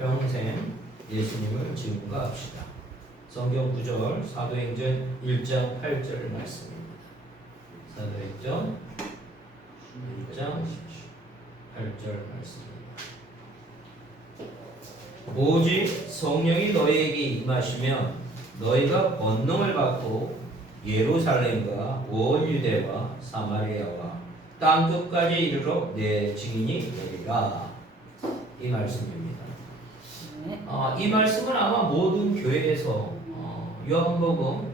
평생 예수님을 증거합시다. 성경 구절 사도행전 1장 8절 말씀입니다. 사도행전 1장 8절 말씀입니다. 오직 성령이 너희에게 임하시면 너희가 권능을 받고 예루살렘과 온 유대와 사마리아와 땅 끝까지 이르러 내 증인이 되리라. 이 말씀입니다. 이 말씀은 아마 모든 교회에서 요한복음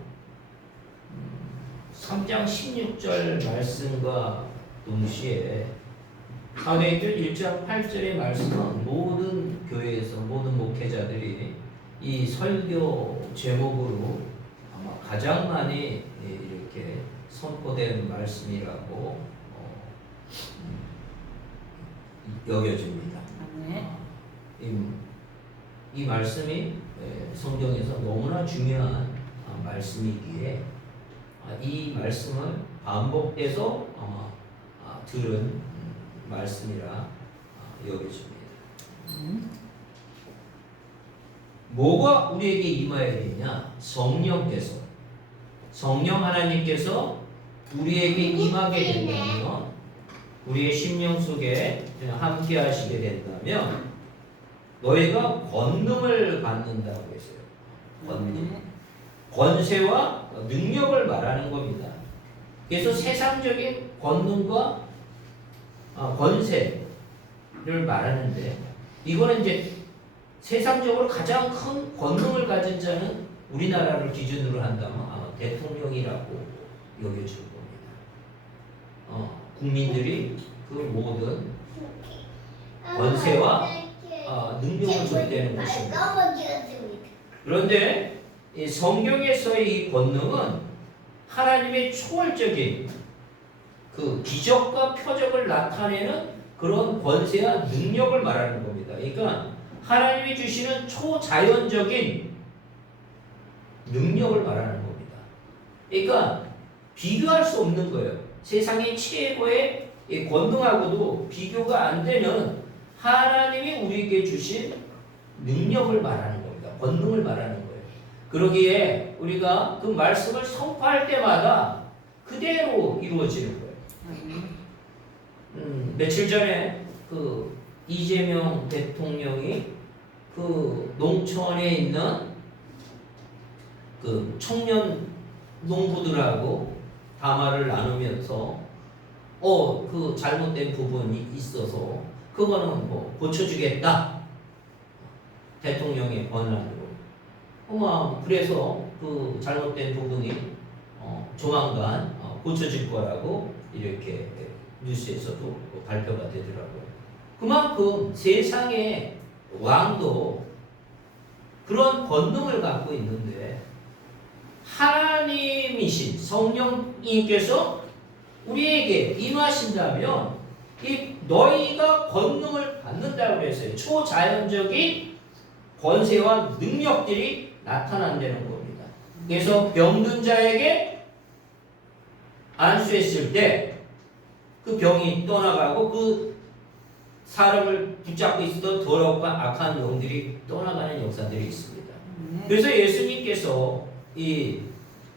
3장 16절 말씀과 동시에 사도행전 1장 8절의 말씀은 모든 교회에서 모든 목회자들이 이 설교 제목으로 아마 가장 많이 이렇게 선포된 말씀이라고 여겨집니다. 이 말씀이 성경에서 너무나 중요한 말씀이기에 이 말씀을 반복해서 들은 말씀이라 여겨집니다. 뭐가 우리에게 임하여야 되냐? 성령 하나님께서 우리에게 임하게 된다면, 우리의 심령 속에 함께 하시게 된다면 너희가 권능을 받는다고 했어요. 권능. 권세와 능력을 말하는 겁니다. 그래서 세상적인 권능과 권세를 말하는데, 이거는 이제 세상적으로 가장 큰 권능을 가진 자는 우리나라를 기준으로 한다면 아마 대통령이라고 여겨질 겁니다. 국민들이 그 모든 권세와 능력을 줬다는 것입니다. 그런데 이 성경에서의 이 권능은 하나님의 초월적인 그 기적과 표적을 나타내는 그런 권세와 능력을 말하는 겁니다. 그러니까 하나님이 주시는 초자연적인 능력을 말하는 겁니다. 그러니까 비교할 수 없는 거예요. 세상의 최고의 권능하고도 비교가 안 되는 하나님이 우리에게 주신 능력을 말하는 겁니다. 권능을 말하는 거예요. 그러기에 우리가 그 말씀을 선포할 때마다 그대로 이루어지는 거예요. 며칠 전에 그 이재명 대통령이 그 농촌에 있는 그 청년 농부들하고 담화를 나누면서 그 잘못된 부분이 있어서 그거는 뭐 고쳐주겠다, 대통령의 권한으로. 그래서 그 잘못된 부분이 조만간 고쳐질 거라고 이렇게 뉴스에서도 발표가 되더라고요. 그만큼 세상의 왕도 그런 권능을 갖고 있는데, 하나님이신 성령님께서 우리에게 임하신다면 이 너희가 권능을 받는다고 그랬어요. 초자연적인 권세와 능력들이 나타난다는 겁니다. 그래서 병든 자에게 안수했을 때 그 병이 떠나가고 그 사람을 붙잡고 있었던 더럽고 악한 영들이 떠나가는 역사들이 있습니다. 그래서 예수님께서 이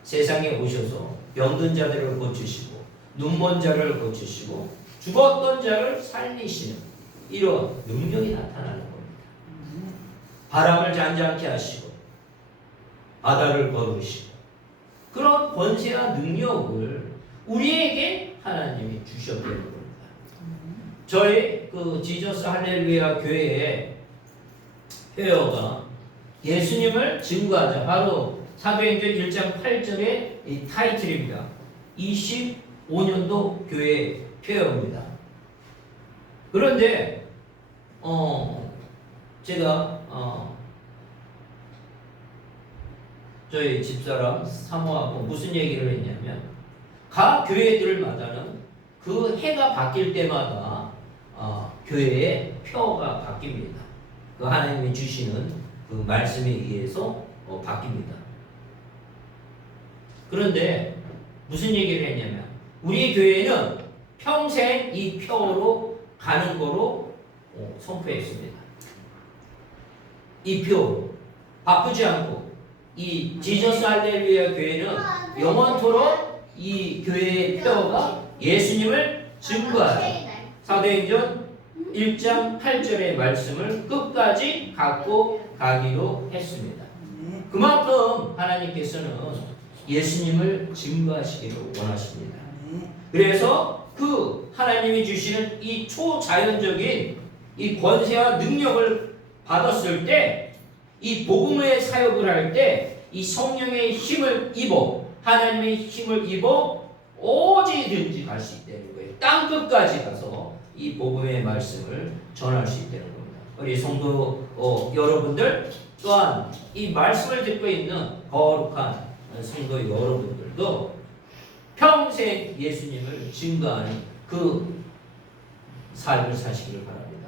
세상에 오셔서 병든 자들을 고치시고 눈먼 자를 고치시고 죽었던 자를 살리시는 이런 능력이 나타나는 겁니다. 바람을 잔잔케 하시고 바다를 거두시고 그런 권세와 능력을 우리에게 하나님이 주셨다는 겁니다. 저희 그 지저스 할렐루야 교회의 회어가 예수님을 증거하자, 바로 사도행전 1장 8절의 이 타이틀입니다. 25년도 교회 회어입니다. 그런데 제가 저희 집사람 사모하고 무슨 얘기를 했냐면, 각 교회들마다는 그 해가 바뀔 때마다 교회의 표가 바뀝니다. 그 하나님이 주시는 그 말씀에 의해서 바뀝니다. 그런데 무슨 얘기를 했냐면, 우리 교회는 평생 이 표로 가는 거로 선포했습니다. 이 표 바꾸지 않고 이 지저스 할렐루야 교회는 영원토록 이 교회의 표가 예수님을 증거하죠. 사도행전 1장 8절의 말씀을 끝까지 갖고 가기로 했습니다. 그만큼 하나님께서는 예수님을 증거하시기를 원하십니다. 그래서 그 하나님이 주시는 이 초자연적인 이 권세와 능력을 받았을 때 이 복음의 사역을 할 때 이 성령의 힘을 입어 하나님의 힘을 입어 어디든지 갈 수 있다는 거예요. 땅 끝까지 가서 이 복음의 말씀을 전할 수 있다는 겁니다. 우리 성도 여러분들 또한 이 말씀을 듣고 있는 거룩한 성도 여러분들도 평생 예수님을 증거하는 그 삶을 사시기를 바랍니다.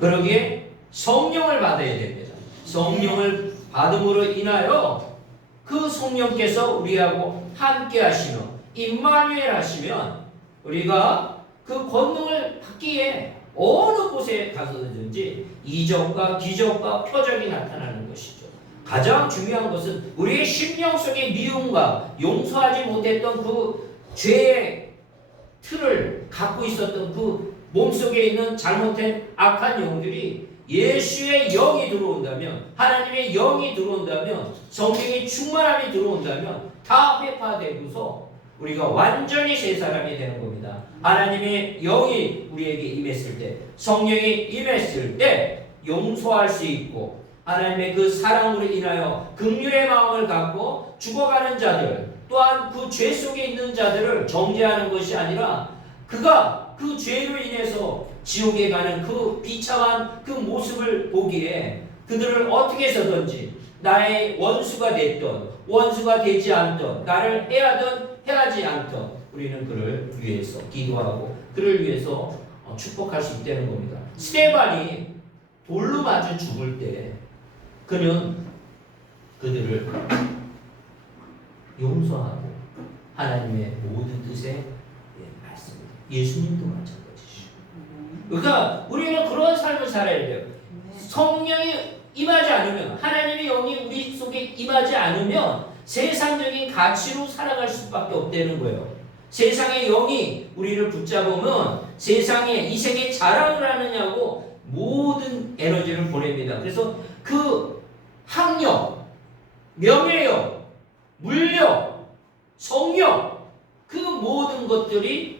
그러기에 성령을 받아야 됩니다. 성령을 받음으로 인하여 그 성령께서 우리하고 함께 하시며 임마누엘 하시면 우리가 그 권능을 받기에 어느 곳에 가서든지 이적과 기적과 표적이 나타나는 것이죠. 가장 중요한 것은 우리의 심령 속의 미움과 용서하지 못했던 그 죄의 틀을 갖고 있었던 그 몸속에 있는 잘못된 악한 영들이 예수의 영이 들어온다면, 하나님의 영이 들어온다면, 성령의 충만함이 들어온다면 다 회파되고서 우리가 완전히 새 사람이 되는 겁니다. 하나님의 영이 우리에게 임했을 때, 성령이 임했을 때 용서할 수 있고 하나님의 그 사랑으로 인하여 긍휼의 마음을 갖고 죽어가는 자들, 또한 그 죄 속에 있는 자들을 정죄하는 것이 아니라 그가 그 죄로 인해서 지옥에 가는 그 비참한 그 모습을 보기에 그들을 어떻게 해서든지 나의 원수가 됐던 원수가 되지 않던 나를 해하던 해하지 않던 우리는 그를 위해서 기도하고 그를 위해서 축복할 수 있다는 겁니다. 스데반이 돌로 맞아 죽을 때 그는 그들을 용서하고 하나님의 모든 뜻에 맞습니다. 예수님도 마찬가지죠. 그러니까 우리는 그런 삶을 살아야 돼요. 성령이 임하지 않으면, 하나님의 영이 우리 속에 임하지 않으면 세상적인 가치로 살아갈 수밖에 없다는 거예요. 세상의 영이 우리를 붙잡으면 세상에 이 세계 자랑을 하느냐고 모든 에너지를 보냅니다. 그래서 그 학력, 명예력, 물력, 성력, 그 모든 것들이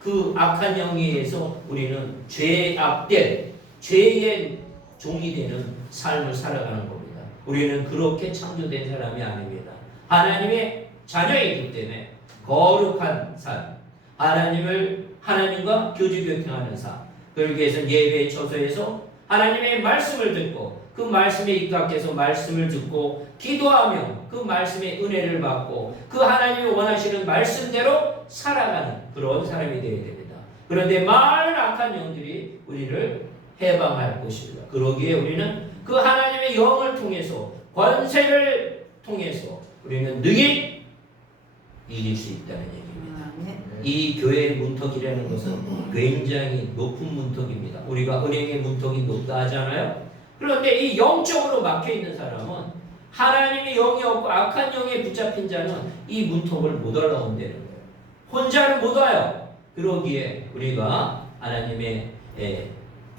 그 악한 영에 의해서 우리는 죄에 압된 죄의 종이 되는 삶을 살아가는 겁니다. 우리는 그렇게 창조된 사람이 아닙니다. 하나님의 자녀이기 때문에 거룩한 삶, 하나님과 교제교통하는 삶, 그러기 위해서 예배 처소에서 하나님의 말씀을 듣고 그 말씀에 입각해서 말씀을 듣고 기도하며 그 말씀의 은혜를 받고 그 하나님이 원하시는 말씀대로 살아가는 그런 사람이 되어야 됩니다. 그런데 많은 악한 영들이 우리를 해방할 것입니다. 그러기에 우리는 그 하나님의 영을 통해서 권세를 통해서 우리는 능히 이길 수 있다는 얘기입니다. 이 교회의 문턱이라는 것은 굉장히 높은 문턱입니다. 우리가 은행의 문턱이 높다 하잖아요. 그런데 이 영적으로 막혀있는 사람은 하나님의 영이 없고 악한 영에 붙잡힌 자는 이 문턱을 못 올라온다는 거예요. 혼자는 못 와요. 그러기에 우리가 하나님의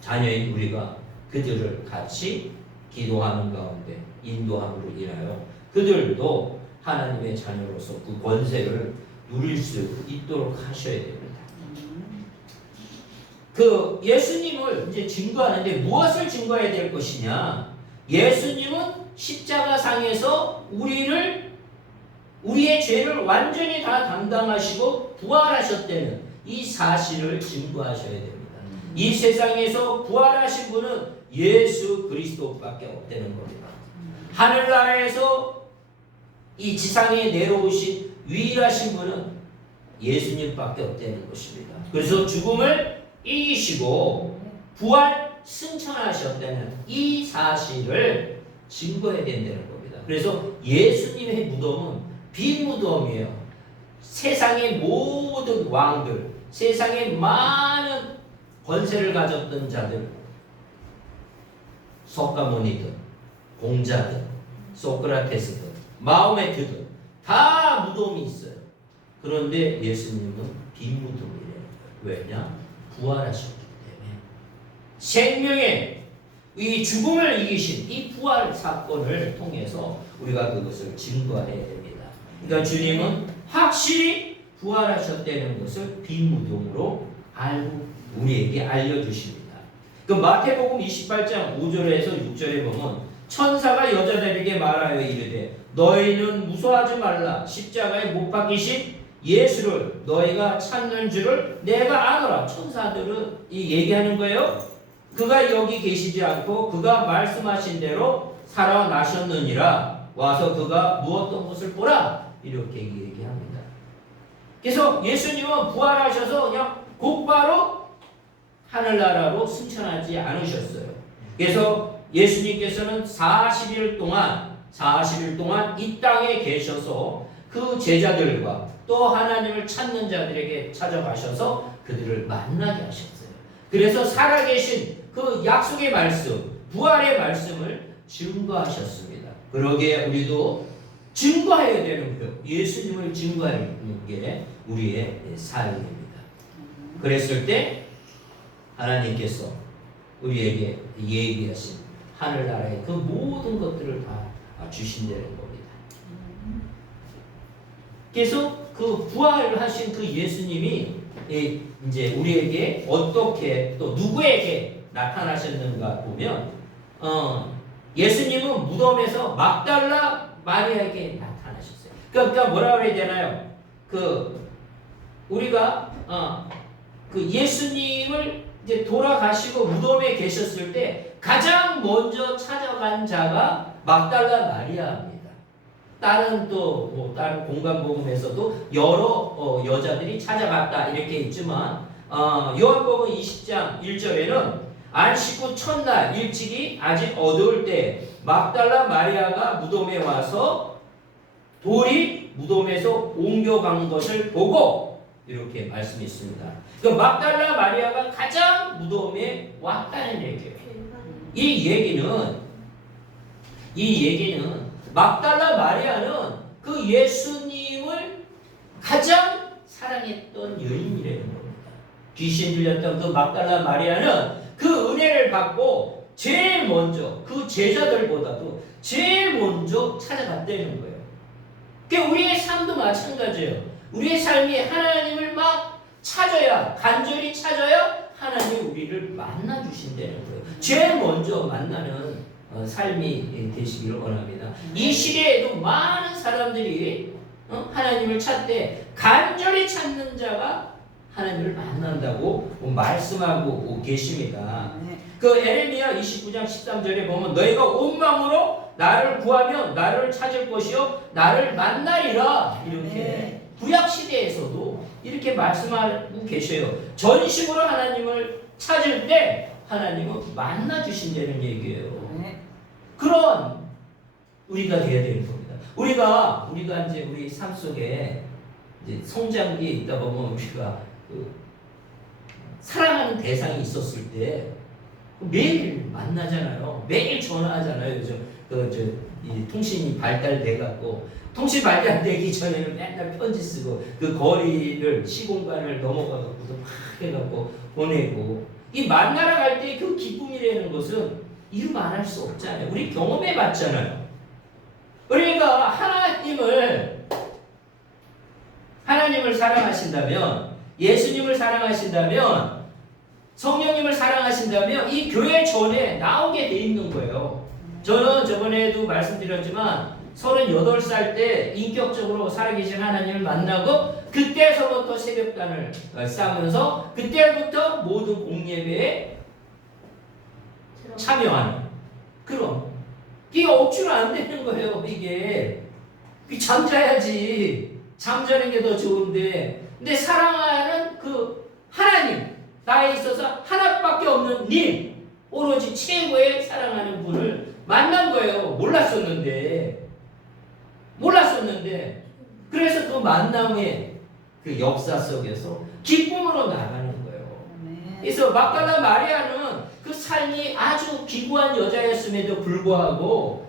자녀인 우리가 그들을 같이 기도하는 가운데 인도함으로 인하여 그들도 하나님의 자녀로서 그 권세를 누릴 수 있도록 하셔야 됩니다. 그 예수님을 이제 증거하는데 무엇을 증거해야 될 것이냐? 예수님은 십자가상에서 우리의 죄를 완전히 다 담당하시고 부활하셨다는 이 사실을 증거하셔야 됩니다. 이 세상에서 부활하신 분은 예수 그리스도밖에 없다는 겁니다. 하늘나라에서 이 지상에 내려오신 유일하신 분은 예수님밖에 없다는 것입니다. 그래서 죽음을 이기시고 부활 승천하셨다는 이 사실을 증거해야 된다는 겁니다. 그래서 예수님의 무덤은 빈무덤이에요. 세상의 모든 왕들, 세상의 많은 권세를 가졌던 자들, 석가모니든 공자든 소크라테스든 마호메트든 다 무덤이 있어요. 그런데 예수님은 빈 무덤이래요. 왜냐? 부활하셨기 때문에. 생명의 이 죽음을 이기신 이 부활 사건을 통해서 우리가 그것을 증거해야 됩니다. 그러니까 주님은 확실히 부활하셨다는 것을 빈 무덤으로 알고 우리에게 알려주십니다. 그 마태복음 28장 5절에서 6절에 보면 천사가 여자들에게 말하여 이르되 너희는 무서워하지 말라. 십자가에 못 박히신 예수를 너희가 찾는 줄을 내가 아노라. 천사들은 이 얘기하는 거예요. 그가 여기 계시지 않고 그가 말씀하신 대로 살아나셨느니라. 와서 그가 누웠던 곳을 보라. 이렇게 얘기합니다. 그래서 예수님은 부활하셔서 그냥 곧바로 하늘나라로 승천하지 않으셨어요. 그래서 예수님께서는 40일 동안 이 땅에 계셔서 그 제자들과 또 하나님을 찾는 자들에게 찾아가셔서 그들을 만나게 하셨어요. 그래서 살아계신 그 약속의 말씀, 부활의 말씀을 증거하셨습니다. 그러기에 우리도 증거해야 되는 거예요. 예수님을 증거하는 게 우리의 사역입니다. 그랬을 때 하나님께서 우리에게 예비하신 하늘나라의 그 모든 것들을 다 주신다는 겁니다. 그래서 그 부활하신 그 예수님이 이제 우리에게 어떻게 또 누구에게 나타나셨는가 보면 예수님은 무덤에서 막달라 마리아에게 나타나셨어요. 그러니까 뭐라 그래야 되나요? 우리가 그 예수님을 이제 돌아가시고 무덤에 계셨을 때 가장 먼저 찾아간 자가 막달라 마리아입니다. 다른 다른 공간복음에서도 여러 여자들이 찾아갔다 이렇게 있지만 요한복음 20장 1절에는 안식 후 첫날 일찍이 아직 어두울 때 막달라 마리아가 무덤에 와서 돌이 무덤에서 옮겨간 것을 보고 이렇게 말씀이 있습니다. 그 막달라 마리아가 가장 무덤에 왔다는 얘기예요. 이 얘기는 막달라 마리아는 그 예수님을 가장 사랑했던 여인이라는 겁니다. 귀신 들렸던 그 막달라 마리아는 그 은혜를 받고 제일 먼저 그 제자들보다도 제일 먼저 찾아갔다는 거예요. 그러니까 우리의 삶도 마찬가지예요. 우리의 삶이 하나님을 막 찾아야, 간절히 찾아야 하나님이 우리를 만나 주신다는 거예요. 제일 먼저 만나는 삶이 되시기를 원합니다. 이 시대에도 많은 사람들이 하나님을 찾되 간절히 찾는 자가 하나님을 만난다고 말씀하고 계십니다. 그 에레미야 29장 13절에 보면 너희가 온 마음으로 나를 구하면 나를 찾을 것이요 나를 만나리라. 이렇게 구약 시대에서도 이렇게 말씀하고 계셔요. 전심으로 하나님을 찾을 때 하나님은 만나 주신다는 얘기예요. 그런 우리가 되어야 되는 겁니다. 우리가 이제 우리 삶 속에 이제 성장기에 있다 보면 우리가 사랑하는 대상이 있었을 때 매일 만나잖아요. 매일 전화하잖아요. 이 통신이 발달돼 갖고 통신 발달되기 전에는 맨날 편지 쓰고 그 거리를 시공간을 넘어가 갖고도 막 해갖고 보내고 이 만나러 갈 때 그 기쁨이라는 것은 이루 말할 수 없잖아요. 우리 경험해 봤잖아요. 그러니까 하나님을 사랑하신다면, 예수님을 사랑하신다면, 성령님을 사랑하신다면 이 교회 전에 나오게 돼 있는 거예요. 저는 저번에도 말씀드렸지만 38살 때 인격적으로 살아계신 하나님을 만나고 그때서부터 새벽단을 쌓으면서 그때부터 모든 공예배에 참여하는 그럼 이게 억지로 안 되는 거예요. 이게 잠자야지. 잠자는 게 더 좋은데 근데 사랑하는 그 하나님 나에 있어서 하나밖에 없는 님 오로지 최고의 사랑하는 분을 만난 거예요. 몰랐었는데 그래서 그 만남의 그 역사 속에서 기쁨으로 나가는 거예요. 그래서 막달라 마리아는 그 삶이 아주 기구한 여자였음에도 불구하고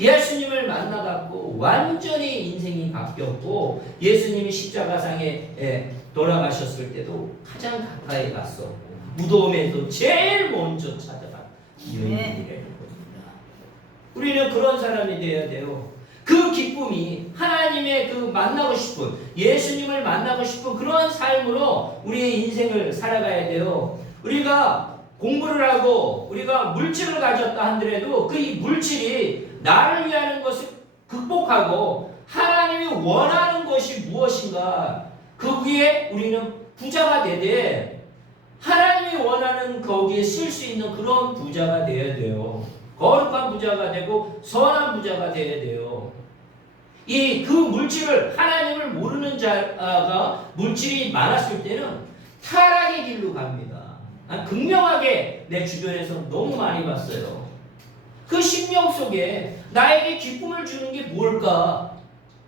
예수님을 만나갖고 완전히 인생이 바뀌었고 예수님이 십자가상에 돌아가셨을 때도 가장 가까이 갔었고 무덤에도 제일 먼저 찾아간 유인이라는 겁니다. 우리는 그런 사람이 되어야 돼요. 그 기쁨이 하나님의 그 만나고 싶은 예수님을 만나고 싶은 그런 삶으로 우리의 인생을 살아가야 돼요. 우리가 공부를 하고 우리가 물질을 가졌다 한들에도 그 물질이 나를 위하는 것을 극복하고 하나님이 원하는 것이 무엇인가 그 위에 우리는 부자가 되되 하나님이 원하는 거기에 쓸 수 있는 그런 부자가 되어야 돼요. 거룩한 부자가 되고 선한 부자가 되어야 돼요. 그 물질을 하나님을 모르는 자가 물질이 많았을 때는 타락의 길로 갑니다. 극명하게 내 주변에서 너무 많이 봤어요. 그 심령 속에 나에게 기쁨을 주는 게 뭘까?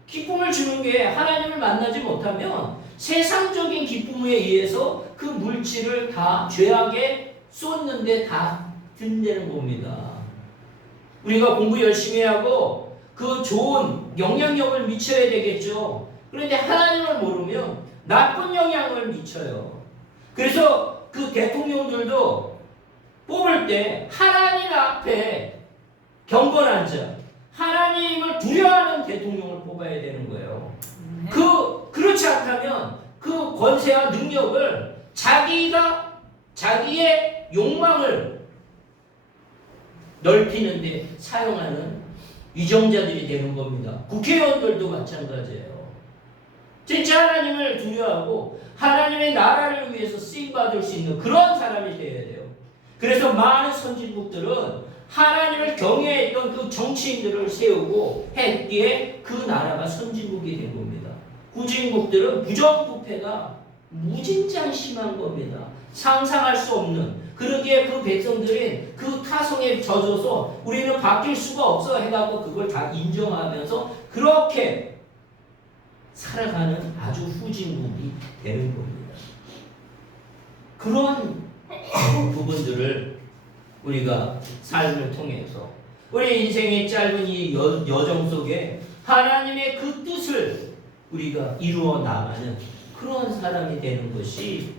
기쁨을 주는 게 하나님을 만나지 못하면 세상적인 기쁨에 의해서 그 물질을 다 죄악에 쏟는데 다 든다는 겁니다. 우리가 공부 열심히 하고 그 좋은 영향력을 미쳐야 되겠죠. 그런데 하나님을 모르면 나쁜 영향을 미쳐요. 그래서 그 대통령들도 뽑을 때 하나님 앞에 경건한 자, 하나님을 두려워하는 대통령을 뽑아야 되는 거예요. 그렇지 않다면 그 권세와 능력을 자기의 욕망을 넓히는데 사용하는 위정자들이 되는 겁니다. 국회의원들도 마찬가지예요. 진짜 하나님을 두려워하고 하나님의 나라를 위해서 쓰임받을 수 있는 그런 사람이 되어야 돼요. 그래서 많은 선진국들은 하나님을 경외했던 그 정치인들을 세우고 했기에 그 나라가 선진국이 된 겁니다. 후진국들은 부정부패가 무진장 심한 겁니다. 상상할 수 없는. 그러기에 그 백성들이 그 타성에 젖어서 우리는 바뀔 수가 없어 해갖고 그걸 다 인정하면서 그렇게 살아가는 아주 후진국이 되는 겁니다. 그런 부분들을 우리가 삶을 통해서 우리 인생의 짧은 이 여정 속에 하나님의 그 뜻을 우리가 이루어 나가는 그런 사람이 되는 것이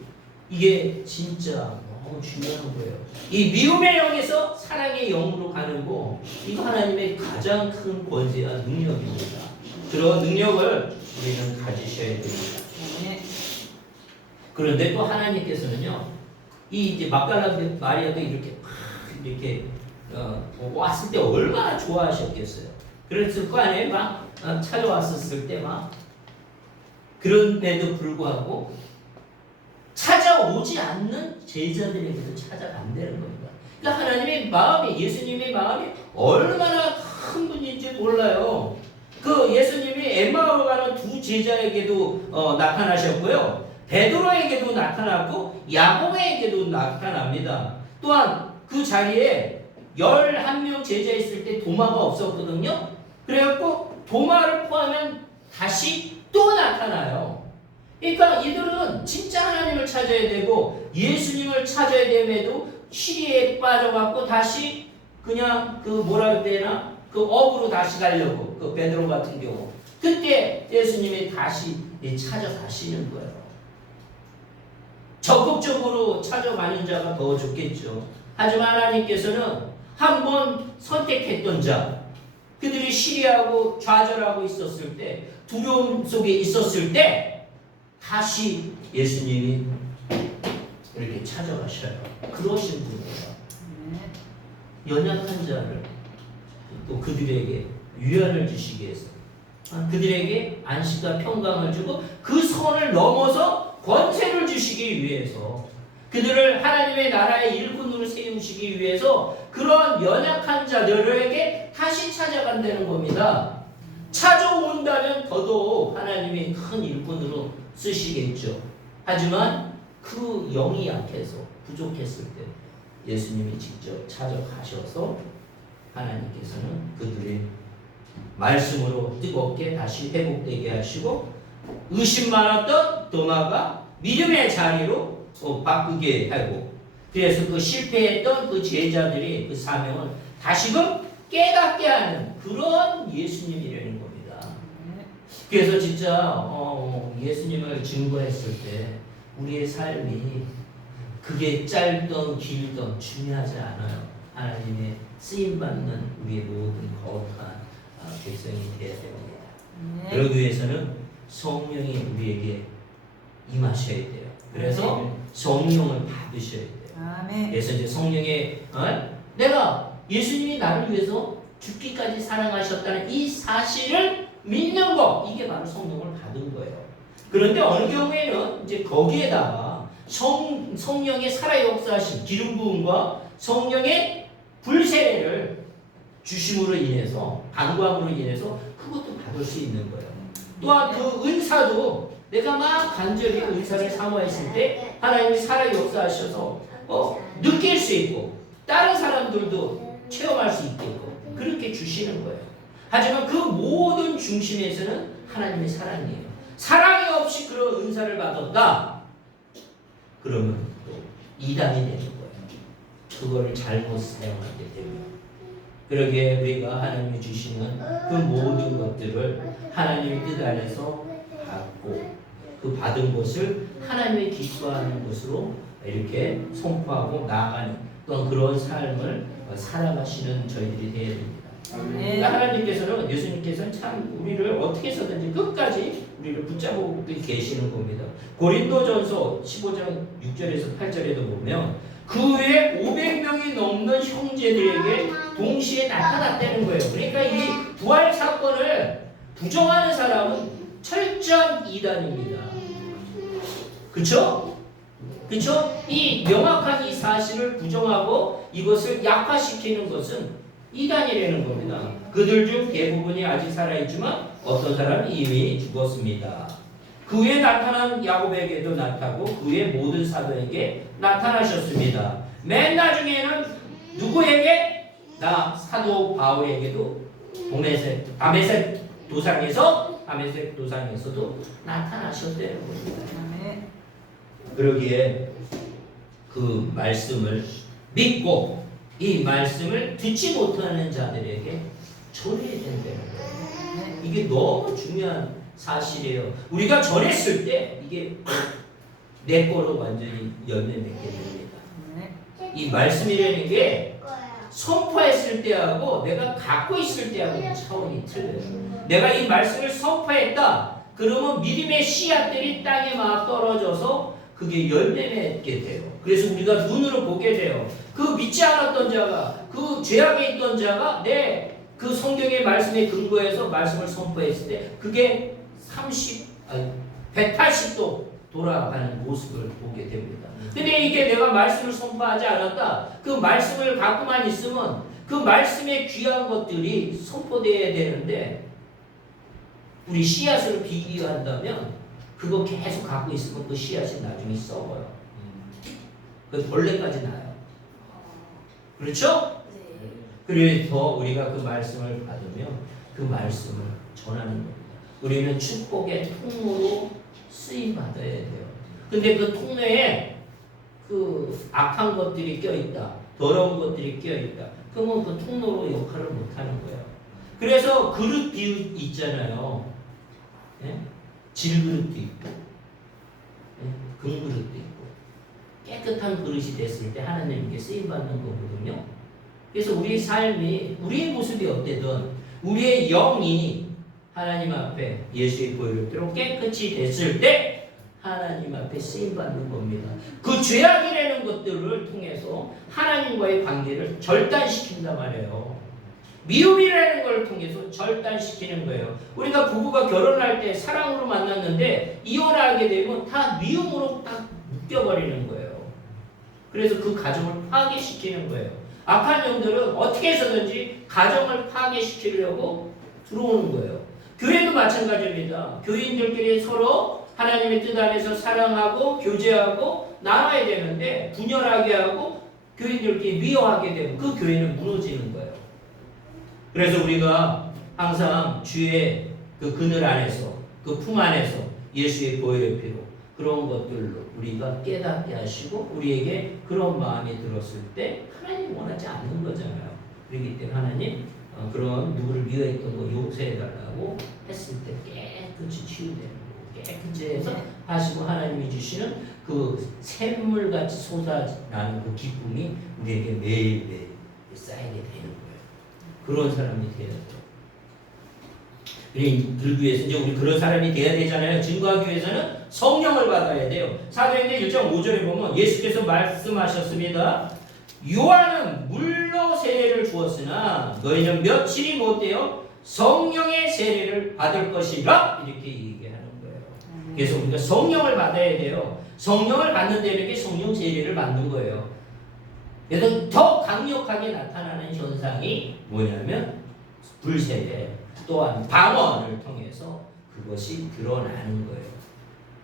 이게 진짜 너무 중요한 거예요. 이 미움의 영에서 사랑의 영으로 가는 거 이거 하나님의 가장 큰 권세와 능력입니다. 그런 능력을 우리는 가지셔야 됩니다. 그런데 또 하나님께서는요, 이 이제 막달라 마리아도 이렇게 왔을 때 얼마나 좋아하셨겠어요. 그랬을 거 아니에요. 막 찾아왔었을 때 막 그런데도 불구하고 찾아오지 않는 제자들에게도 찾아간다는 겁니다. 그러니까 하나님의 마음이 예수님의 마음이 얼마나 큰 분인지 몰라요. 그 예수님이 엠마오로 가는 두 제자에게도 나타나셨고요. 베드로에게도 나타났고 야고보에게도 나타납니다. 또한 그 자리에 11명 제자 있을 때 도마가 없었거든요. 그래갖고 도마를 포함하면 다시 또 나타나요. 그러니까 이들은 진짜 하나님을 찾아야 되고 예수님을 찾아야 됨에도 시리에 빠져갖고 다시 그냥 그 뭐라 해야 되나 그 업으로 다시 가려고 그 베드로 같은 경우 그때 예수님이 다시 찾아가시는 거예요. 적극적으로 찾아가는 자가 더 좋겠죠. 하지만 하나님께서는 한번 선택했던 자, 그들이 시리하고 좌절하고 있었을 때, 두려움 속에 있었을 때 다시 예수님이 이렇게 찾아가셔요. 그러신 분이에요. 연약한 자를 또 그들에게 위안을 주시기 위해서 그들에게 안식과 평강을 주고 그 선을 넘어서 권세를 주시기 위해서 그들을 하나님의 나라의 일꾼으로 세우시기 위해서 그런 연약한 자들에게 다시 찾아간다는 겁니다. 찾아온다면 더더욱 하나님이 큰 일꾼으로 쓰시겠죠. 하지만 그 영이 약해서 부족했을 때 예수님이 직접 찾아가셔서 하나님께서는 그들의 말씀으로 뜨겁게 다시 회복되게 하시고 의심 많았던 도마가 믿음의 자리로 바꾸게 하고 그래서 그 실패했던 그 제자들이 그 사명을 다시금 깨닫게 하는 그런 예수님이라는 겁니다. 그래서 진짜 예수님을 증거했을 때 우리의 삶이 그게 짧던 길던 중요하지 않아요. 하나님의 쓰임받는 우리의 모든 거룩한 백성이 되어야 됩니다. 그러기 위해서는 성령이 우리에게 임하셔야 돼요. 그래서 성령을 받으셔야 돼요. 그래서 이제 성령의 내가 예수님이 나를 위해서 죽기까지 사랑하셨다는 이 사실을 믿는 거, 이게 바로 성령을 받은 거예요. 그런데 어느 경우에는 이제 거기에다가 성령의 살아 역사하신 기름 부음과 성령의 불세례를 주심으로 인해서, 간구함으로 인해서 그것도 받을 수 있는 거예요. 또한 그 은사도 내가 막 간절히 은사를 사모했을 때 하나님이 살아 역사하셔서 느낄 수 있고 다른 사람들도 체험할 수 있게끔 그렇게 주시는 거예요. 하지만 그 모든 중심에서는 하나님의 사랑이에요. 사랑이 없이 그런 은사를 받았다, 그러면 또 이단이 되는 거예요. 그거를 잘못 사용하게 됩니다. 그러기에 우리가 하나님이 주시는 그 모든 것들을 하나님의 뜻 안에서 받고 그 받은 것을 하나님의 기뻐하는 것으로 이렇게 선포하고 나아가는 또한 그런 삶을 살아가시는 저희들이 되어야 됩니다. 그러니까 하나님께서는, 예수님께서는 참 우리를 어떻게 해서든지 끝까지 우리를 붙잡고 계시는 겁니다. 고린도전서 15장 6절에서 8절에도 보면 그 외에 500명이 넘는 형제들에게 동시에 나타났다는 거예요. 그러니까 이 부활 사건을 부정하는 사람은 철저한 이단입니다. 그쵸? 그쵸? 이 명확한 이 사실을 부정하고 이것을 약화시키는 것은 이단이라는 겁니다. 그들 중 대부분이 아직 살아있지만 어떤 사람은 이미 죽었습니다. 그 후에 나타난 야곱에게도 나타나고 그 후에 모든 사도에게 나타나셨습니다. 맨 나중에는 누구에게? 나 사도 바울에게도 다메섹 도상에서도 나타나셨다는 겁니다. 그러기에 그 말씀을 믿고 이 말씀을 듣지 못하는 자들에게 전해야 된다는 거예요. 이게 너무 중요한 사실이에요. 우리가 전했을 때 이게 내 거로 완전히 열매 맺게 됩니다. 이 말씀이라는 게 선포했을 때하고 내가 갖고 있을 때하고 차원이 틀려요. 내가 이 말씀을 선포했다, 그러면 믿음의 씨앗들이 땅에 막 떨어져서 그게 열매 맺게 돼요. 그래서 우리가 눈으로 보게 돼요. 그 믿지 않았던 자가, 그 죄악에 있던 자가 내 그 성경의 말씀에 근거해서 말씀을 선포했을 때 그게 180도 돌아가는 모습을 보게 됩니다. 근데 이게 내가 말씀을 선포하지 않았다, 그 말씀을 갖고만 있으면 그 말씀의 귀한 것들이 선포되어야 되는데, 우리 씨앗을 비교한다면 그거 계속 갖고 있으면 그 씨앗이 나중에 썩어요. 그 벌레까지 나요. 그렇죠? 그래서 우리가 그 말씀을 받으면 그 말씀을 전하는 겁니다. 우리는 축복의 통로로 쓰임 받아야 돼요. 근데 그 통로에 그 악한 것들이 껴있다, 더러운 것들이 껴있다, 그러면 그 통로로 역할을 못하는 거예요. 그래서 그릇 비유 있잖아요. 예? 질그릇도 있고, 예? 금그릇도 있고, 깨끗한 그릇이 됐을 때 하나님께 쓰임받는 거거든요. 그래서 우리 삶이, 우리의 모습이 어때든 우리의 영이 하나님 앞에 예수의 보혈로 깨끗이 됐을 때 하나님 앞에 쓰임받는 겁니다. 그 죄악이라는 것들을 통해서 하나님과의 관계를 절단시킨단 말이에요. 미움이라는 걸 통해서 절단시키는 거예요. 우리가 부부가 결혼할 때 사랑으로 만났는데 이혼하게 되면 다 미움으로 딱 묶여버리는 거예요. 그래서 그 가정을 파괴시키는 거예요. 악한 영들은 어떻게 해서든지 가정을 파괴시키려고 들어오는 거예요. 교회도 마찬가지입니다. 교인들끼리 서로 하나님의 뜻 안에서 사랑하고 교제하고 나눠야 되는데 분열하게 하고 교인들끼리 미워하게 되면 그 교회는 무너지는 거예요. 그래서 우리가 항상 주의 그 그늘 안에서, 그 품 안에서 예수의 보혈의 피로 그런 것들로 우리가 깨닫게 하시고 우리에게 그런 마음이 들었을 때 하나님 원하지 않는 거잖아요. 그렇기 때문에 하나님 그런 누구를 위해했던 거 용서해달라고 했을 때 깨끗이 치유되는 거고 깨끗이 해서 하시고 하나님이 주시는 그 샘물같이 솟아나는 그 기쁨이 우리에게 매일매일 쌓이게 되는 거예요. 그런 사람이 돼야 돼요. 그러기 위해서 이제 우리 그런 사람이 돼야 되잖아요. 증거하기 위해서는 성령을 받아야 돼요. 사도행전 1장 5절에 보면 예수께서 말씀하셨습니다. 요한은 물로 세례를 주었으나 너희는 며칠이 못되어 성령의 세례를 받을 것이라 이렇게 얘기하는 거예요. 그래서 우리가 성령을 받아야 돼요. 성령을 받는다는 게 성령 세례를 받는 거예요. 그래서 더 강력하게 나타나는 현상이 뭐냐면 불세례 또한 방언을 통해서 그것이 드러나는 거예요.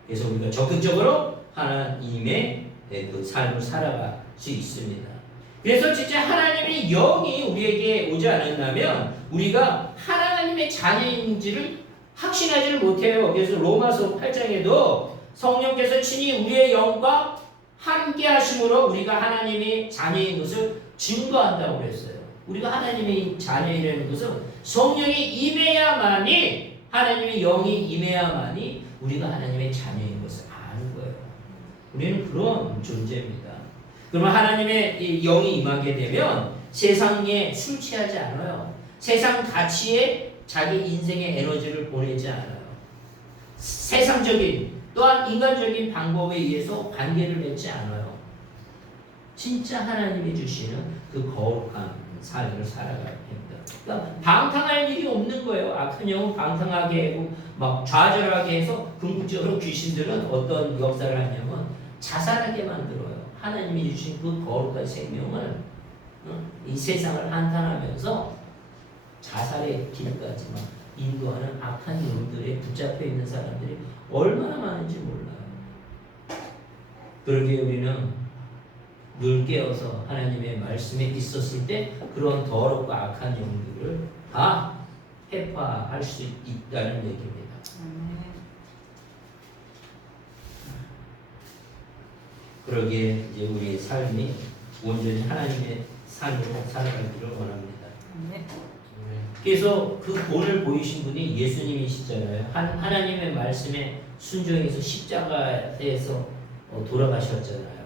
그래서 우리가 적극적으로 하나님의 그 삶을 살아갈 수 있습니다. 그래서 진짜 하나님의 영이 우리에게 오지 않았다면 우리가 하나님의 자녀인지를 확신하지를 못해요. 그래서 로마서 8장에도 성령께서 친히 우리의 영과 함께 하심으로 우리가 하나님의 자녀인 것을 증거한다고 그랬어요. 우리가 하나님의 자녀이라는 것은 성령이 임해야만이 하나님의 영이 임해야만이 우리가 하나님의 자녀인 것을 아는 거예요. 우리는 그런 존재입니다. 그러면 하나님의 이 영이 임하게 되면 세상에 술 취하지 않아요. 세상 가치에 자기 인생의 에너지를 보내지 않아요. 세상적인 또한 인간적인 방법에 의해서 관계를 맺지 않아요. 진짜 하나님이 주시는 그 거룩한 삶을 살아가야 됩니다. 그러니까 방탕할 일이 없는 거예요. 악한 영은 방탕하게 하고 막 좌절하게 해서 궁극적으로 귀신들은 어떤 역사를 하냐면 자살하게 만들어요. 하나님이 주신 그 거룩한 생명을 이 세상을 한탄하면서 자살의 길까지 막 인도하는 악한 영들에 붙잡혀 있는 사람들이 얼마나 많은지 몰라요. 그러기에 우리는 늘 깨어서 하나님의 말씀에 있었을 때 그런 더럽고 악한 영들을 다 해파할 수 있다는 얘기입니다. 그러기에 이제 우리의 삶이 온전히 하나님의 삶으로 살아가기를 원합니다. 그래서 그 본을 보이신 분이 예수님이시잖아요. 하나님의 말씀에 순종해서 십자가에서 돌아가셨잖아요.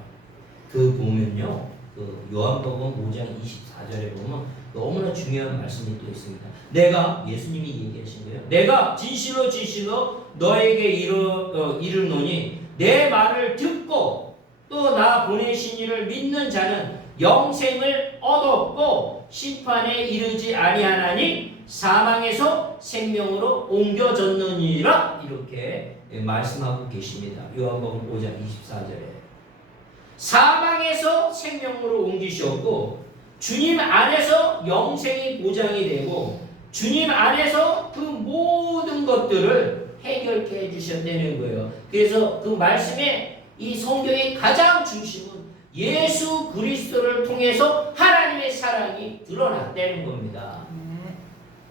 그 보면요, 그 요한복음 5장 24절에 보면 너무나 중요한 말씀이 또 있습니다. 내가 예수님이 얘기하신 거예요. 내가 진실로 진실로 너에게 이르노니 내 말을 듣고 또 나 보내신 이를 믿는 자는 영생을 얻었고 심판에 이르지 아니하나니 사망에서 생명으로 옮겨졌느니라 이렇게 말씀하고 계십니다. 요한복음 5장 24절에 사망에서 생명으로 옮기셨고 주님 안에서 영생이 보장이 되고 주님 안에서 그 모든 것들을 해결케 해주셨다는 거예요. 그래서 그 말씀에 이 성경의 가장 중심은 예수 그리스도를 통해서 하나님의 사랑이 드러났다는 겁니다.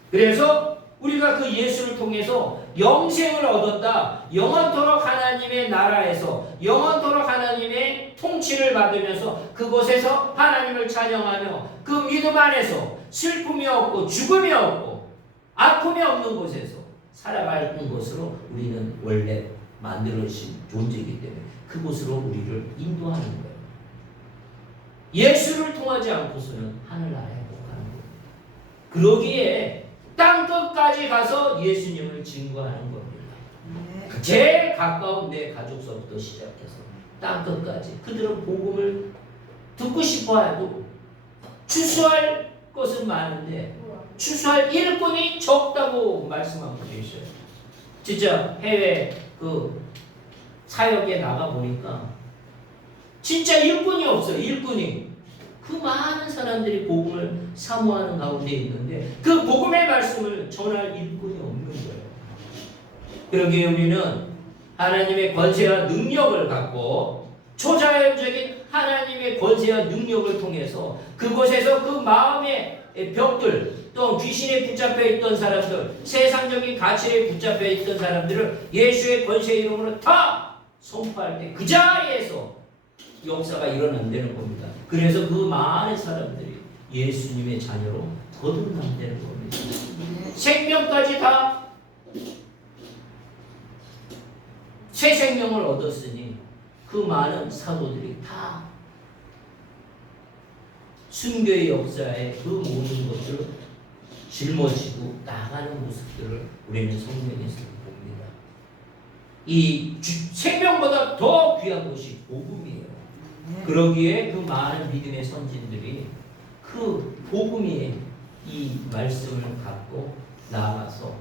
그래서 우리가 그 예수를 통해서 영생을 얻었다. 영원토록 하나님의 나라에서 영원토록 하나님의 통치를 받으면서 그곳에서 하나님을 찬양하며 그 믿음 안에서 슬픔이 없고 죽음이 없고 아픔이 없는 곳에서 살아가는 것으로 우리는 원래 만들어진 존재이기 때문에 그곳으로 우리를 인도하는 거예요. 예수를 통하지 않고서는 하늘나라에 못 가는 거예요. 그러기에 땅끝까지 가서 예수님을 증거하는 겁니다. 제일 가까운 내 가족서부터 시작해서 땅끝까지 그들은 복음을 듣고 싶어 해도 추수할 것은 많은데 추수할 일꾼이 적다고 말씀하고 계셔요. 진짜 해외 그 사역에 나가 보니까 진짜 일꾼이 없어요. 일꾼이. 그 많은 사람들이 복음을 사모하는 가운데 있는데 그 복음의 말씀을 전할 일꾼이 없는 거예요. 그러기에 우리는 하나님의 권세와 능력을 갖고 초자연적인 하나님의 권세와 능력을 통해서 그곳에서 그 마음의 벽들 또 귀신에 붙잡혀 있던 사람들 세상적인 가치에 붙잡혀 있던 사람들을 예수의 권세 이름으로 다 선포할 때 그 자리에서 역사가 일어난다는 겁니다. 그래서 그 많은 사람들이 예수님의 자녀로 거듭난다는 겁니다. 생명까지 다 새 생명을 얻었으니 그 많은 사도들이 다 순교의 역사에 그 모든 것들을 짊어지고 나가는 모습들을 우리는 성경에서 봅니다. 이 생명보다 더 귀한 것이 복음이에요. 그러기에 그 많은 믿음의 선진들이 그 복음의 이 말씀을 갖고 나아가서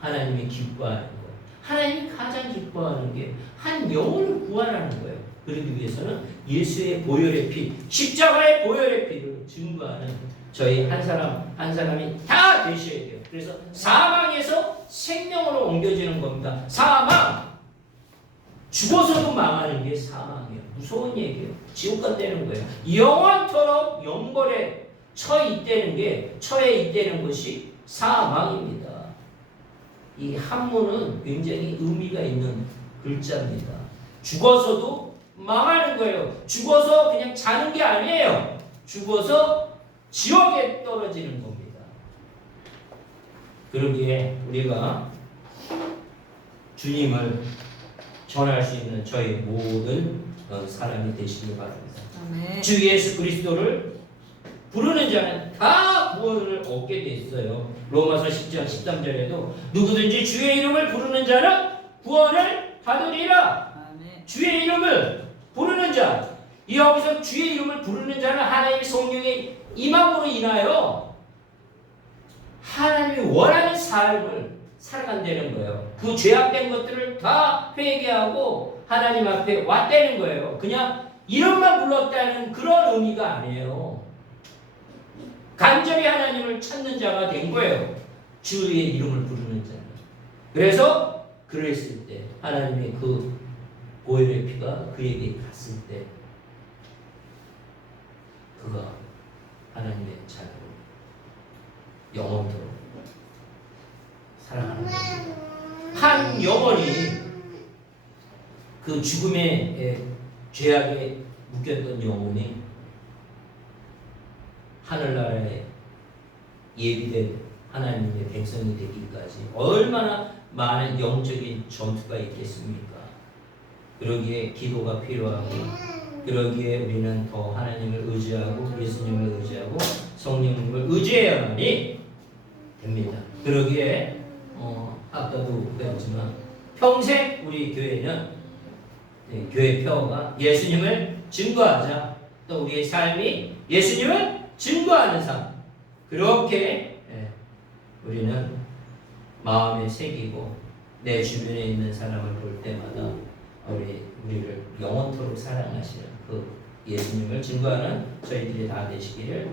하나님이 기뻐하는 거예요. 하나님이 가장 기뻐하는 게 한 영혼을 구원하는 거예요. 그러기 위해서는 예수의 보혈의 피, 십자가의 보혈의 피를 증거하는 저희 한 사람 한 사람이 다 되셔야 돼요. 그래서 사망에서 생명으로 옮겨지는 겁니다. 사망, 죽어서도 망하는 게 사망이에요. 무서운 얘기예요. 지옥 간다는 거예요. 영원토록 영벌에 처해 있다는 것이 사망입니다. 이 한문은 굉장히 의미가 있는 글자입니다. 죽어서도 망하는 거예요. 죽어서 그냥 자는 게 아니에요. 죽어서 지옥에 떨어지는 겁니다. 그러기에 우리가 주님을 전할 수 있는 저희 모든 사람이 되시길 바랍니다. 아멘. 주 예수 그리스도를 부르는 자는 다 구원을 얻게 돼 있어요. 로마서 10장 13절에도 누구든지 주의 이름을 부르는 자는 구원을 받으리라. 아멘. 주의 이름을 부르는 자, 여기서 주의 이름을 부르는 자는 하나님의 성령의 임함으로 인하여 하나님이 원하는 삶을 살아간다는 거예요. 그 죄악된 것들을 다 회개하고 하나님 앞에 왔다는 거예요. 그냥 이름만 불렀다는 그런 의미가 아니에요. 간절히 하나님을 찾는 자가 된 거예요. 주의 이름을 부르는 자는. 그래서 그랬을 때 하나님의 그 보혈의 피가 그에게 갔을 때 그가 하나님의 자녀로 영원토록 사랑하는 거예요. 한 영혼이 그 죽음의 죄악에 묶였던 영혼이 하늘나라에 예비된 하나님의 백성이 되기까지 얼마나 많은 영적인 전투가 있겠습니까? 그러기에 기도가 필요하고 그러기에 우리는 더 하나님을 의지하고 예수님을 의지하고 성령님을 의지해야만이 됩니다. 그러기에 아까도 배웠지만 평생 우리 교회는 교회 표어가 예수님을 증거하자. 또 우리의 삶이 예수님을 증거하는 삶. 그렇게 우리는 마음에 새기고 내 주변에 있는 사람을 볼 때마다 우리를 영원토록 사랑하시는 그 예수님을 증거하는 저희들이 다 되시기를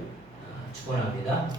축원합니다.